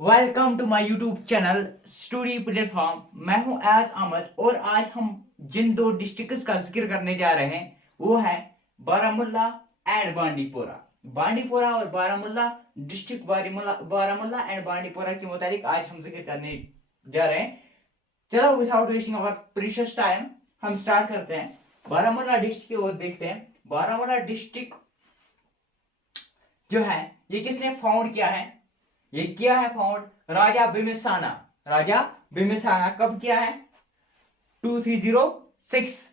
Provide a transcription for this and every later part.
Welcome to my YouTube channel study platform. मैं हूं as Ahmad और आज हम जिन दो डिस्ट्रिक्ट्स का जिक्र करने जा रहे हैं वो है बारामुल्ला एंड बांडीपोरा। बांडीपोरा और बारामुल्ला डिस्ट्रिक्ट बारामुल्ला एंड बांडीपोरा के मुताबिक आज हम जिक्र करने जा रहे हैं। चलो without wasting our precious time हम स्टार्ट करते हैं। बारामुल्ला डिस्ट्रिक्ट की ओर देखते हैं। बारामुल्ला डिस्ट्रिक्ट जो है ये किसने फाउंड किया है? ये किया है फाउंड राजा बिम्बिसाना। राजा बिम्बिसाना कब किया है? 2306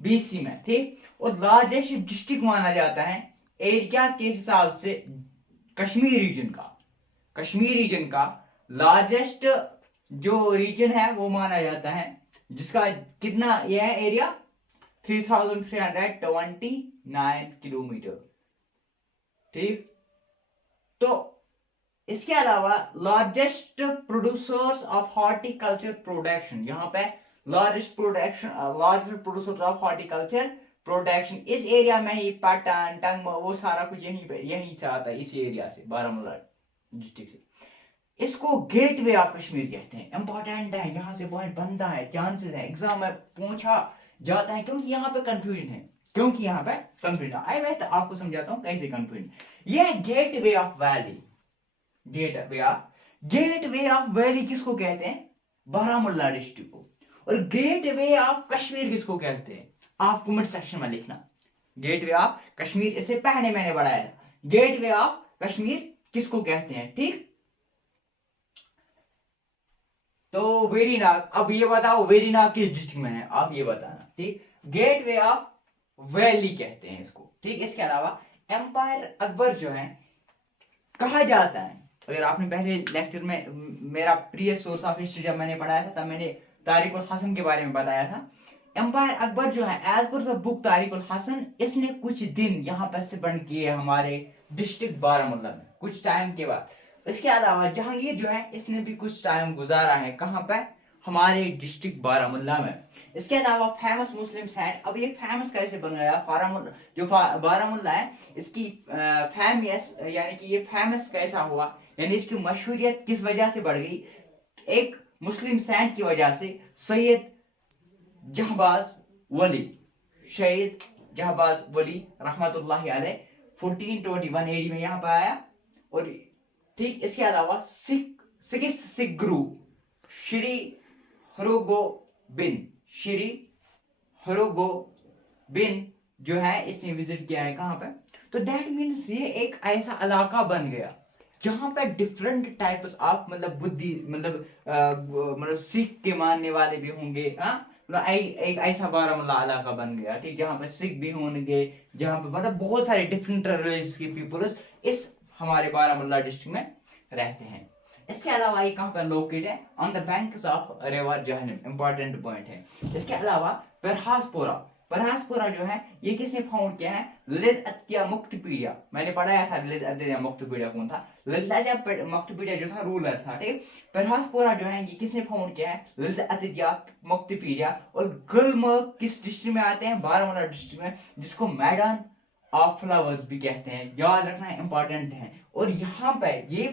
बीसी में, ठीक। और लार्जेस्ट डिस्ट्रिक्ट माना जाता है एरिया के हिसाब से कश्मीर रीजन का लार्जेस्ट जो रीजन है वो माना जाता है, जिसका कितना यह है एरिया 3329 किलोमीटर, ठीक। तो इसके अलावा largest producers of horticulture production, यहाँ पे largest producers of horticulture production इस एरिया में ही पाटन टंग वो सारा कुछ यहीं से आता है, इस एरिया से, बारामूला डिस्ट्रिक्ट से। इसको गेटवे ऑफ कश्मीर कहते हैं। इंपॉर्टेंट है, यहाँ से पॉइंट बनता है, चांसेस है एग्जाम में पूछा जाता है, क्योंकि यहाँ पे कंफ्यूजन है। आई मैं आपको समझाता हूँ कैसे कंफ्यूजन। यह gateway of valley, gateway of valley किसको कहते हैं? बारामुल्ला डिस्ट्रिक्ट को। और गेटवे ऑफ कश्मीर किसको कहते हैं? आप कमेंट सेक्शन में लिखना। गेटवे ऑफ कश्मीर इससे पहले मैंने बढ़ाया था। गेटवे ऑफ कश्मीर किसको कहते हैं, ठीक। तो वेरीनाग, अब ये बताओ वेरीनाग किस डिस्ट्रिक्ट में है, आप ये बताना, ठीक। गेटवे ऑफ वैली कहते हैं इसको, ठीक। इसके अलावा एम्पायर अकबर जो है कहा जाता है, अगर आपने पहले लेक्चर में मेरा प्रीवियस सोर्स ऑफ हिस्ट्री जब मैंने पढ़ाया था तब मैंने तारिक उल हसन के बारे में बताया था। एम्पायर अकबर जो है as per the book Tariq ul Hasan, इसने कुछ दिन यहाँ पर से बन किए हमारे डिस्ट्रिक्ट बारामुल्ला में कुछ टाइम के बाद। इसके अलावा जहांगीर जो है इसने भी कुछ टाइम गुजारा है कहाँ पर? हमारे डिस्ट्रिक्ट बारामुल्ला में। इसके अलावा फेमस मुस्लिम साइट, अब ये फेमस कैसे बन गया? बारामुल्ला है इसकी फेमस, यानी कि ये फेमस कैसा हुआ, यानी इसकी मशहूरियत किस वजह से बढ़ गई? एक मुस्लिम सैंट की वजह से। सैयद जहाबाज वली, शहीद जहाबाज वली रहमतुल्लाहि अलैह 1421 एडी में यहाँ पर आया। और ठीक, इसके अलावा सिख गुरु श्री हरगोबिन जो है इसने विजिट किया है कहां पे? तो दैट मीन्स ये एक ऐसा इलाका बन गया जहां पे डिफरेंट टाइप्स ऑफ मतलब बुद्धि मतलब सिख के मानने वाले भी होंगे, हाँ। मतलब एक ऐसा बारामुल्ला इलाका बन गया, ठीक, जहां पे सिख भी होंगे, जहां पे मतलब बहुत सारे डिफरेंट रिलीजियस के पीपल्स इस हमारे बारामुल्ला डिस्ट्रिक्ट में रहते हैं। इसके अलावा ये कहां पर लोकेट है? On the banks of river Jhelum, important point है। इसके अलावा परहासपुरा जो है ये किसने फाउंड किया है? ललित अत्या मुक्तपीडिया, मैंने पढ़ाया था ललित अत्या मुक्तपीडिया कौन था। ललित अत्या मुक्तपीडिया जो था रूलर था, ठीक। परहासपुरा जो है ये किसने फाउंड किया है? ललित अत्या मुक्तपीडिया। और गुलमर्ग किस डिस्ट्रिक्ट में आते हैं? बारामूला डिस्ट्रिक्ट में, जिसको मैदान ऑफ फ्लावर्स भी कहते हैं, याद रखना इंपॉर्टेंट है। और यहाँ पे ये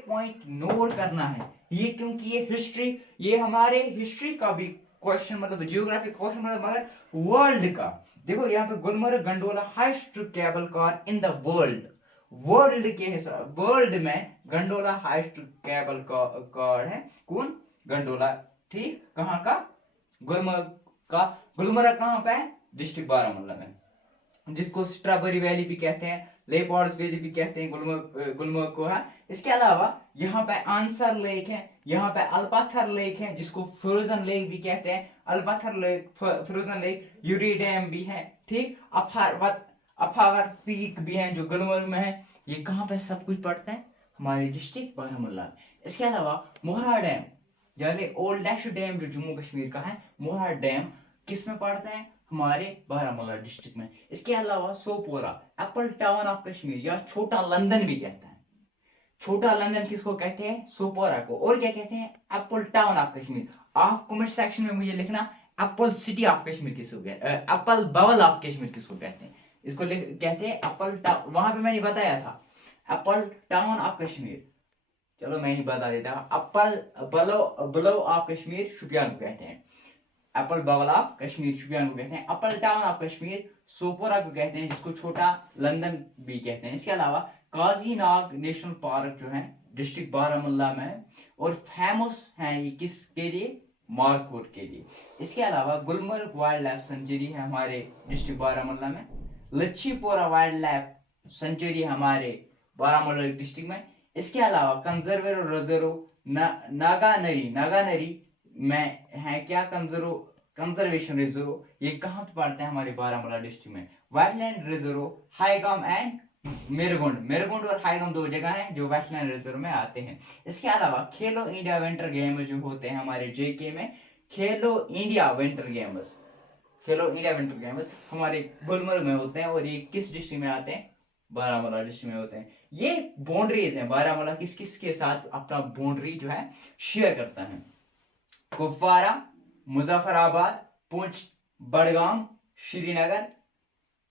पॉइंट नोट करना है, ये क्योंकि ये हमारे हिस्ट्री का भी क्वेश्चन, मतलब जियोग्राफी क्वेश्चन, मतलब मगर वर्ल्ड का। देखो यहाँ पे Gulmarg gondola highest cable car in the world में गंडोला हाईएस्ट केबल कार है कौन? गंडोला, ठीक। कहाँ का? गुलमर्ग का। गुलमर्ग कहाँ पे है? डिस्ट्रिक्ट बारामूला में, जिसको स्ट्रॉबेरी वैली भी कहते हैं, लेपर्ड्स वैली भी कहते हैं गुलमर्ग को है। इसके अलावा यहाँ पे आंसर लेक है, यहाँ पे अलपत्थर लेक है जिसको फ्रोजन लेक भी कहते हैं, Alpather lake, frozen lake, Uri dam भी है, ठीक। अफावर पीक भी है जो गुलमर्ग में है। ये कहाँ पे सब कुछ पड़ता है? हमारे डिस्ट्रिक्ट बारामूला में। इसके अलावा मोहरा डैम, यानी ओल्डेस्ट डैम जो जम्मू कश्मीर का है, मोहरा डैम किस में पड़ता है? हमारे बारामूला डिस्ट्रिक्ट में। इसके अलावा सोपोरा, एप्पल टाउन ऑफ कश्मीर या छोटा लंदन भी कहता है। छोटा लंदन किसको कहते हैं? सोपोरा को। और क्या कहते हैं? Apple town of Kashmir. आप कमेंट सेक्शन में मुझे लिखना एप्पल सिटी ऑफ कश्मीर किसको कहते हैं, एप्पल बबल ऑफ कश्मीर किसको कहते हैं। इसको कहते हैं एप्पल टाउन, वहां पे मैंने बताया था एप्पल टाउन ऑफ कश्मीर। चलो मैं ही बता देता हूँ। अप्पल बलो ऑफ कश्मीर शुपियान को कहते हैं। Apple bubble of Kashmir Shopian को कहते हैं। एप्पल टाउन ऑफ कश्मीर सोपोरा को कहते हैं, जिसको छोटा लंदन भी कहते हैं। इसके अलावा काजी नाग नेशनल पार्क जो है डिस्ट्रिक्ट बारामुल्ला में है, और फेमस है ये किसके लिए? मारकोट के लिए। इसके अलावा गुलमर्ग वाइल्ड लाइफ सेंचुरी है हमारे डिस्ट्रिक्ट बारामुल्ला में। लच्छीपोरा वाइल्ड लाइफ सेंचुरी हमारे बारामुल्ला डिस्ट्रिक्ट में। इसके अलावा कंजर्वेटिव रिजर्व नागानरी में है क्या? कंजर्वेशन रिजर्व, ये कहाँ पे पड़ते हैं? हमारे बारामूला डिस्ट्रिक्ट में। वेटलैंड रिजर्व हाईगाम एंड मेरगुंड और हाईगाम दो जगह हैं जो वेटलैंड रिजर्व में आते हैं। इसके अलावा खेलो इंडिया विंटर गेम जो होते हैं हमारे जेके में, खेलो इंडिया विंटर गेम्स हमारे गुलमर्ग में होते हैं, और ये किस डिस्ट्रिक्ट में आते हैं? बारामूला डिस्ट्रिक्ट में होते हैं। ये बाउंड्रीज हैं, बारामूला किस किस के साथ अपना बाउंड्री जो है शेयर करता है। कुपवारा, मुजफ्फराबाद, पुंछ, बडगाम, श्रीनगर,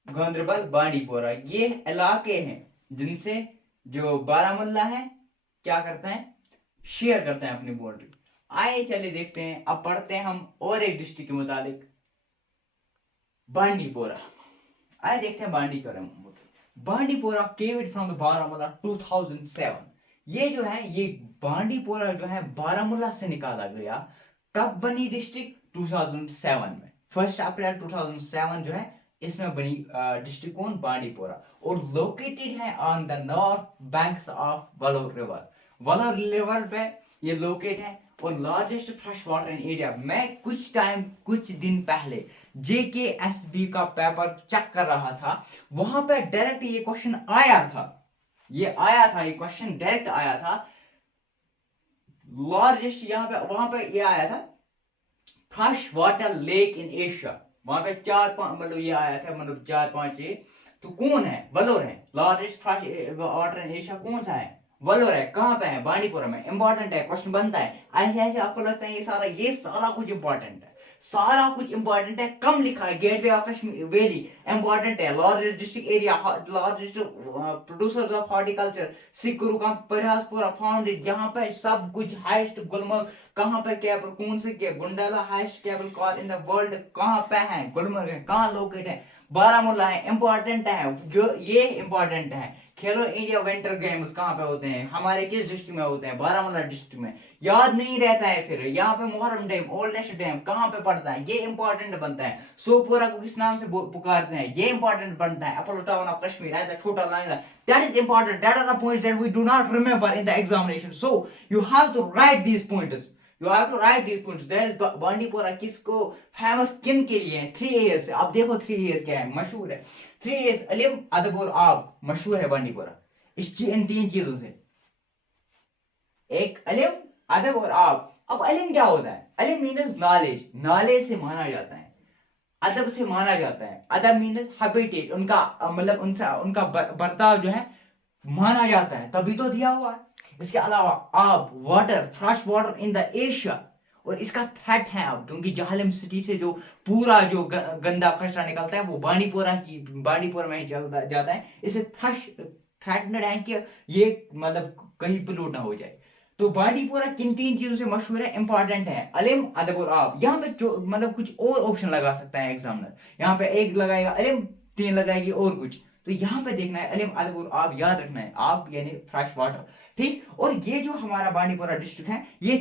गांदरबल, बांडीपोरा, ये इलाके हैं जिनसे जो बारामूला है क्या करता है? शेयर करते हैं अपनी बाउंड्री। आइए चलिए देखते हैं, अब पढ़ते हैं हम और एक डिस्ट्रिक्ट के मुताबिक, बांडीपोरा। आइए देखते हैं Bandipora caved from the Baramulla 2007। ये जो है ये बांडीपोरा जो है बारामूला से निकाला गया। कब बनी डिस्ट्रिक्ट? 2007 में। 1 अप्रैल 2007 जो है इसमें बनी डिस्ट्रिक्ट कौन? बांडीपोरा। और लोकेटेड है on the north banks of Wular river पे ये लोकेट है, और largest fresh water in India. मैं कुछ दिन पहले JKSB का पेपर चेक कर रहा था, वहां पे डायरेक्ट ये क्वेश्चन आया था, ये क्वेश्चन डायरेक्ट आया था। लार्जेस्ट यहाँ पे वहां पे ये आया था fresh water lake in Asia. वहां पे 4-5 मतलब ये आया था, मतलब 4-5 ये। तो कौन है? वलोर है। Largest fresh water in Asia कौन सा है? वलोर है। कहां पे है? बांडीपुरा में। इंपॉर्टेंट है, क्वेश्चन बनता है। ऐसे ऐसे आपको लगता है ये सारा कुछ इंपॉर्टेंट है, सारा कुछ इंपॉर्टेंट है। कम लिखा है gateway of Kashmir valley important है। Largest district area, largest producers of horticulture, सिकुरु का परिहासपुरा फाउंडेड, यहाँ पे सब कुछ। हाईएस्ट गुलमर्ग कहाँ पे केबल कौन से के gondola highest cable car in the world कहाँ पे है? गुलमर्ग है। कहाँ लोकेट है? बारामूला है। इंपॉर्टेंट है जो ये इंपॉर्टेंट है। खेलो इंडिया विंटर गेम्स कहाँ पे होते हैं? हमारे किस डिस्ट्रिक्ट में होते हैं? बारामूला डिस्ट्रिक्ट में। याद नहीं रहता है फिर। यहाँ पे मोहर्रम डैम, ओल्डेस्ट डैम कहाँ पे पड़ता है? ये इंपॉर्टेंट बनता है। सोपोरा को किस नाम से पुकारते हैं? ये इंपॉर्टेंट बनता है। अपोलो टाउन ऑफ कश्मीर ऐसा छोटा line, that is important. That are the points that we do not remember in the examination. So you have to write these pointers. That is Bandipora किसको फेमस किन के लिए है? 3 A's। अब देखो 3 A's क्या है, मशहूर है। 3 A's इल्म, अदब और आब, मशहूर है बांडीपोरा इन 3 चीजों से। एक इल्म, अदब और आब। अब इल्म क्या होता है? इल्म मीन्स नॉलेज से माना जाता है, अदब से माना जाता है। अदब मीन्स हैबिटेट, उनका मतलब उनका बर्ताव जो है माना जाता है, तभी तो दिया हुआ है। इसके अलावा आब, water, fresh water in the Asia, और इसका थ्रेट है अब, क्योंकि जहलम सिटी से जो पूरा जो गंदा कचरा निकलता है वो बांडीपोरा में ही चलता जाता है। इसे थ्रेटनेड है कि ये मतलब कहीं पोल्यूट ना हो जाए। तो बांडीपोरा किन 3 चीजों से मशहूर है? इंपॉर्टेंट है, इल्म, अदब और आब। यहाँ पे मतलब कुछ और ऑप्शन लगा सकता है एग्जामिनर। यहाँ पे 1 लगाएगा इल्म, 3 लगाएगी और कुछ। तो यहाँ पे देखना है इल्म, अदब और आब याद रखना है। आब यानी फ्रेश वाटर, ठीक। और ये जो हमारा बांडीपोरा डिस्ट्रिक्ट है, ये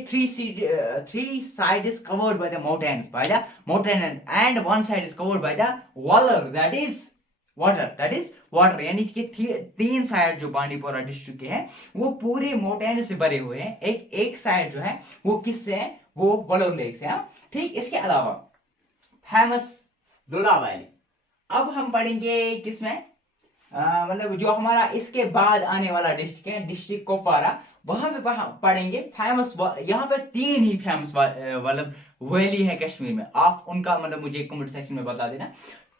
3 side covered by the mountain and 1 side is covered by the water, that is water. यानी कि 3 साइड जो बांडीपोरा डिस्ट्रिक्ट के हैं वो पूरे माउंटेन से भरे हुए हैं। एक साइड जो है वो किससे है? वो वलोर लेक से है, ठीक। इसके अलावा फेमस लुला वैली। अब हम पढ़ेंगे किसमें, मतलब जो हमारा इसके बाद आने वाला डिस्ट्रिक्ट है, डिस्ट्रिक्ट कुपवारा, वहां पे पढ़ेंगे फेमस। यहाँ पे 3 ही फेमस मतलब वैली है कश्मीर में। आप उनका मतलब मुझे कमेंट सेक्शन में बता देना।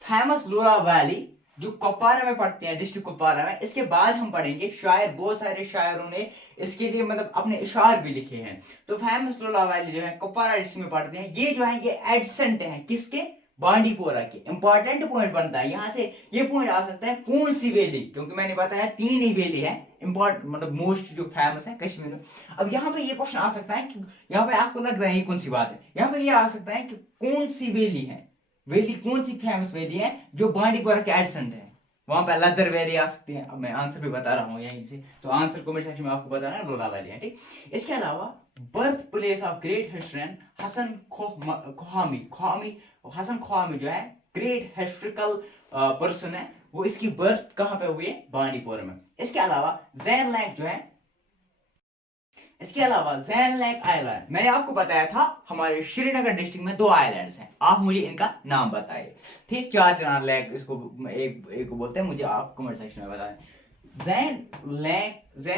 फेमस लुला वैली जो कुपवारा में पढ़ते हैं, डिस्ट्रिक्ट कुपवारा में। इसके बाद हम पढ़ेंगे शायर, बहुत सारे शायरों ने इसके लिए मतलब अपने इशार भी लिखे हैं। तो फेमस लुला वैली जो है कुपवारा डिस्ट्रिक्ट में पढ़ते हैं। ये जो है ये एडसेंट है किसके? बांडीपोरा के इंपॉर्टेंट पॉइंट बनता है यहाँ से। ये पॉइंट आ सकता है कौन सी वैली, क्योंकि मैंने बताया 3 ही वैली है इंपॉर्टेंट, मतलब मोस्ट जो फेमस है कश्मीर में। अब यहाँ पे ये क्वेश्चन आ सकता है कि यहाँ पे आपको लग रहा है ये कौन सी बात है, यहाँ पे ये आ सकता है कि कौन सी वैली है, वैली कौन सी फेमस वैली है जो बांडीपोरा के एडसेंट है। वहां पे लदर वैली आ सकती है। अब मैं आंसर भी बता रहा हूँ यहीं से, तो आंसर कमेंट सेक्शन में आपको बताना है, लोला वैली है, ठीक। इसके अलावा birth place of great historian Hasan Khoihami Khoihami Hasan Khoihami जो है ग्रेट हिस्ट्रिकल पर्सन है, वो इसकी बर्थ कहां पे हुई है, बांडीपोरा में। इसके अलावा जैन लेक जो है, इसके अलावा जैन लेक आइलैंड, मैंने आपको बताया था हमारे श्रीनगर डिस्ट्रिक्ट में 2 आइलैंड्स हैं, आप मुझे इनका नाम बताइए, ठीक। चार चिनार लेक इसको एक को बोलते हैं, मुझे आप कमेंट सेक्शन में बताएं। जैन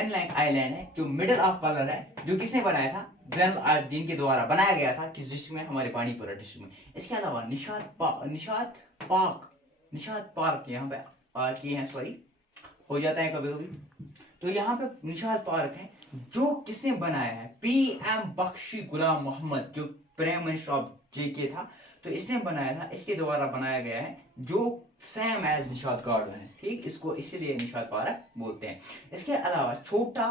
लेक आइलैंड है जो मिडल ऑफ कलर है, जो किसने बनाया था, जैनुल आबिदीन के द्वारा बनाया गया था, किस डिस्ट्रिक्ट में, हमारे बांडीपोरा डिस्ट्रिक्ट में। इसके अलावा निशाद पार्क यहाँ पे की है, सॉरी हो जाता है कभी कभी, तो यहाँ पे निशाद पार्क है जो किसने बनाया है, PM बख्शी गुलाम मोहम्मद, जो प्राइम मिनिस्टर ऑफ JK था, तो इसने बनाया था, इसके द्वारा बनाया गया है, जो सेम एज निशाद गार्डन है, ठीक। इसको इसीलिए निशाद पार्क बोलते हैं। इसके अलावा Chhota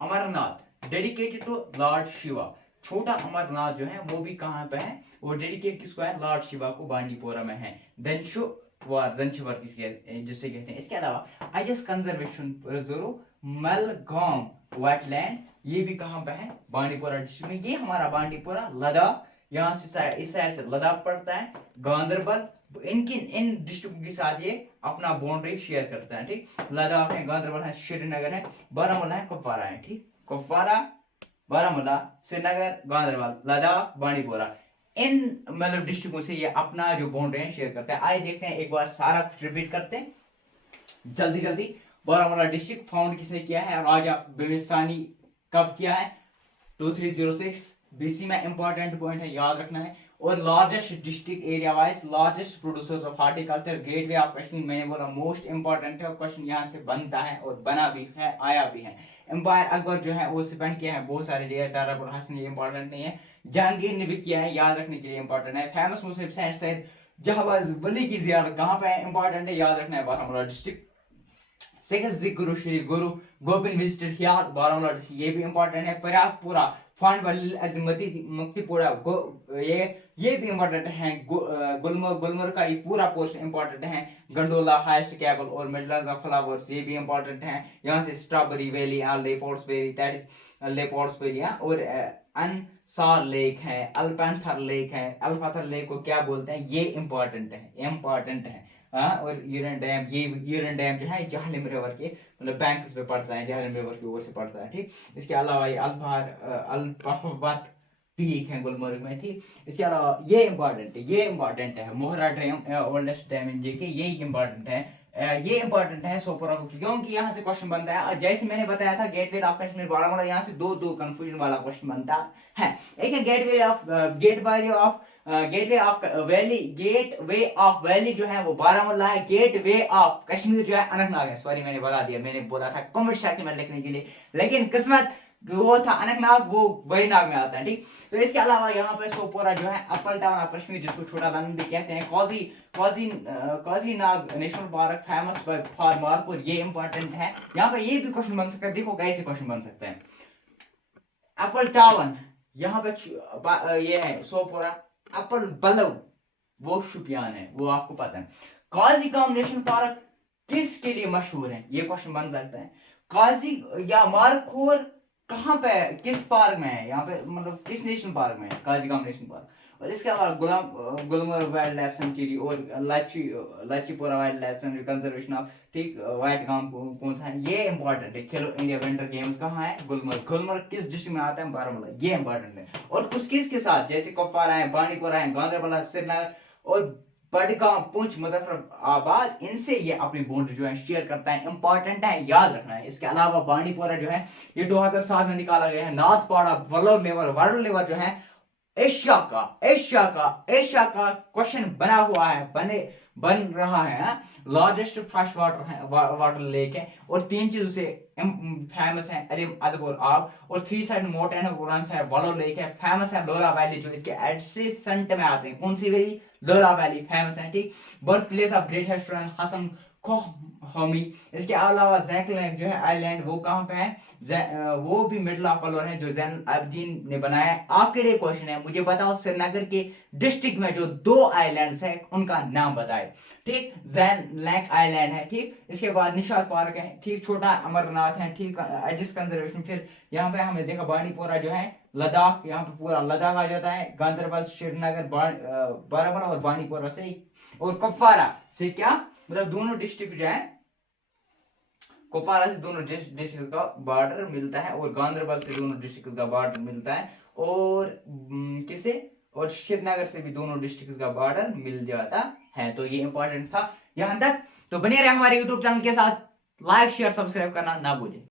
Amarnath dedicated to lord Shiva, Chhota Amarnath जो है वो भी कहाँ पे है, वो डेडिकेट किसको है, लॉर्ड शिवा को, बांडीपोरा में है। दंशवर जिससे कहते हैं। इसके अलावा आइजस कंजर्वेशन रिजर्व मलगांव वेटलैंड, ये भी कहाँ पे है, बांडीपोरा डिस्ट्रिक्ट में। ये हमारा बांडीपोरा लद्दाख, यहाँ से इस साइड से लद्दाख पड़ता है, गांधरबल, इन डिस्ट्रिक्टों के साथ ये अपना बाउंड्री शेयर करता है, ठीक। लद्दाख है, गांधरबल है, श्रीनगर है, बारामूला है, कुपवारा है, ठीक। कुपवारा, बारामूला, श्रीनगर, गांधरबल, लद्दाख, बांडीपोरा, इन मतलब डिस्ट्रिक्टों से ये अपना जो बाउंड्री है शेयर करते हैं। आइए देखते हैं एक बार सारा कुछ रिपीट करते हैं जल्दी जल्दी। बारामूला डिस्ट्रिक्ट फाउंड किसने किया है, राजा बिबिसानी कब किया है, 2306 BC में, इंपॉर्टेंट पॉइंट है, याद रखना है। और largest district area wise, largest producers of horticulture, gateway of Kashmir, मैंने बोला मोस्ट इंपॉर्टेंट है, क्वेश्चन यहाँ से बनता है और बना भी है, आया भी है। एम्पायर अकबर जो है वो स्पेंड किया है बहुत सारे डेयर, टारापुर हसन, ये इंपॉर्टेंट नहीं है। जहांगीर ने भी किया है, याद रखने के लिए इंपॉर्टेंट है। फेमस मुस्लिम सेंट सैयद जहाबाज वली की जियारत कहाँ पे है, इंपॉर्टेंट है, याद रखना है, Baramulla district. Sikh Guru Shri Guru Gobind visited here, Baramulla district, ये भी इंपॉर्टेंट है। प्रयासपुरा फांड मुक्तिपुरा, ये भी इंपॉर्टेंट है। गुलमर्ग का ये पूरा पोस्ट इंपॉर्टेंट है। गंडोला हाईएस्ट केबल और मिडलैंड्स ऑफ फ्लावर्स, ये भी इंपॉर्टेंट है। यहाँ से स्ट्रॉबेरी वैली, लेपोर्ट्स वैली, दैट इज लेपोर्ट्स वैली, और अनसार लेक है, अल्पैंथर लेक है, अल्फाथर लेक को क्या बोलते हैं, ये इंपॉर्टेंट है। और यूरेन डैम, ये यूरेन डैम जो है जहलम रिवर के मतलब बैंक्स पे पड़ता है, जहलम रिवर की ओर से पड़ता है, ठीक। इसके अलावा ये अल्पहबत पीक है गुलमर्ग में, ठीक। इसके अलावा ये इंपॉर्टेंट है मोहरा डैम, ओल्डेस्ट डैम इन JK, ये इंपॉर्टेंट है। ये इंपॉर्टेंट है सोपोरा को, क्योंकि यहाँ से क्वेश्चन बनता है। और जैसे मैंने बताया था गेटवे ऑफ कश्मीर बारामूला, यहाँ से दो कंफ्यूजन वाला क्वेश्चन बनता है। एक है गेटवे ऑफ वैली जो है वो बारामूला है, गेटवे ऑफ कश्मीर जो है अनंतनाग है। सॉरी मैंने बता दिया, मैंने बोला था कमेंट सेक्शन में लिखने के लिए, लेकिन किस्मत वो था अनंतनाग, वो वेरीनाग में आता है, ठीक। तो इसके अलावा यहाँ पे सोपोरा जो है अप्पल टाउन ऑफ कश्मीर, जिसको छोटा लंदन भी कहते हैं। Kazinag national park, famous for markhor, ये इंपॉर्टेंट है। यहाँ पे ये भी क्वेश्चन बन सकता है, देखो कैसे क्वेश्चन बन सकते हैं। एप्पल टाउन यहाँ पे ये है सोपोरा, एप्पल बलव वो शुपियान है, वो आपको पता है। काजीगाम नेशनल पार्क किसके लिए मशहूर है, ये क्वेश्चन बन सकता है। काजी या मार्कोर कहाँ पे, किस पार्क में है, यहाँ पे मतलब किस नेशनल पार्क में है, काजीगाम नेशनल पार्क। और इसके अलावा गुलमर्ग वाइल्ड लाइफ सेंचुरी और Lachipora wild life sanctuary conservation of, ठीक, व्हाइट गांव कौन सा है, ये इंपॉर्टेंट है। खेलो इंडिया विंटर गेम्स कहाँ है, गुलमर्ग किस डिस्ट्रिक्ट में आता है, बारामूला, ये इंपॉर्टेंट है। और कुछ किसके साथ, जैसे कुपवारा है, बांडीपुरा है, गांधरबल, श्रीनगर और बडगाम, पुंछ, मुजफ्फराबाद, इनसे ये अपनी बाउंड्री जो है शेयर करता है, इंपॉर्टेंट है, याद रखना है। इसके अलावा बांडीपोरा जो है ये 2007 में निकाला गया है। नाथपाड़ा वर्ल्ड लेवल जो है एशिया का क्वेश्चन बना हुआ है, बन रहा है। लार्जेस्ट फ्रेश वाटर लेक है, और 3 चीजों से फेमस है, अलीम, अदब और आब। और 3 साइड माउंटेन है, वन साइड वलो लेक है, फेमस है लोला वैली, जो इसके एडजेसेंट में आते हैं। कौन सी वैली? लोला वैली फेमस है, ठीक। Birth place of great historian Hassan Homi. इसके अलावा जैक लेक जो है आइलैंड, वो कहाँ पे है? वो भी मिडिल ऑफ वलोर है, जो जैन अब्दीन ने बनाया है। आपके लिए क्वेश्चन है, मुझे बताओ श्रीनगर के डिस्ट्रिक्ट में जो 2 आइलैंड्स है उनका नाम बताए, ठीक। जैन लेक आइलैंड है, ठीक। इसके बाद निशात पार्क है, ठीक। छोटा अमरनाथ है, ठीक। एजिस कंजर्वेशन। फिर यहाँ पे हमने देखा बांडीपोरा जो है लद्दाख, यहाँ पे पूरा लद्दाख आ जाता है। गांधरबल, श्रीनगर, बारामूला और बांडीपोरा से, और कुपवारा से क्या मतलब दोनों डिस्ट्रिक्ट जो है, कुपवारा से दोनों डिस्ट्रिक्ट का बॉर्डर मिलता है, और गांधरबल से दोनों डिस्ट्रिक्ट का बॉर्डर मिलता है, और किसे, और श्रीनगर से भी दोनों डिस्ट्रिक्ट का बॉर्डर मिल जाता है। तो ये इंपॉर्टेंट था यहां तक। तो बने रहे हमारे यूट्यूब चैनल के साथ, लाइक शेयर सब्सक्राइब करना ना भूलें।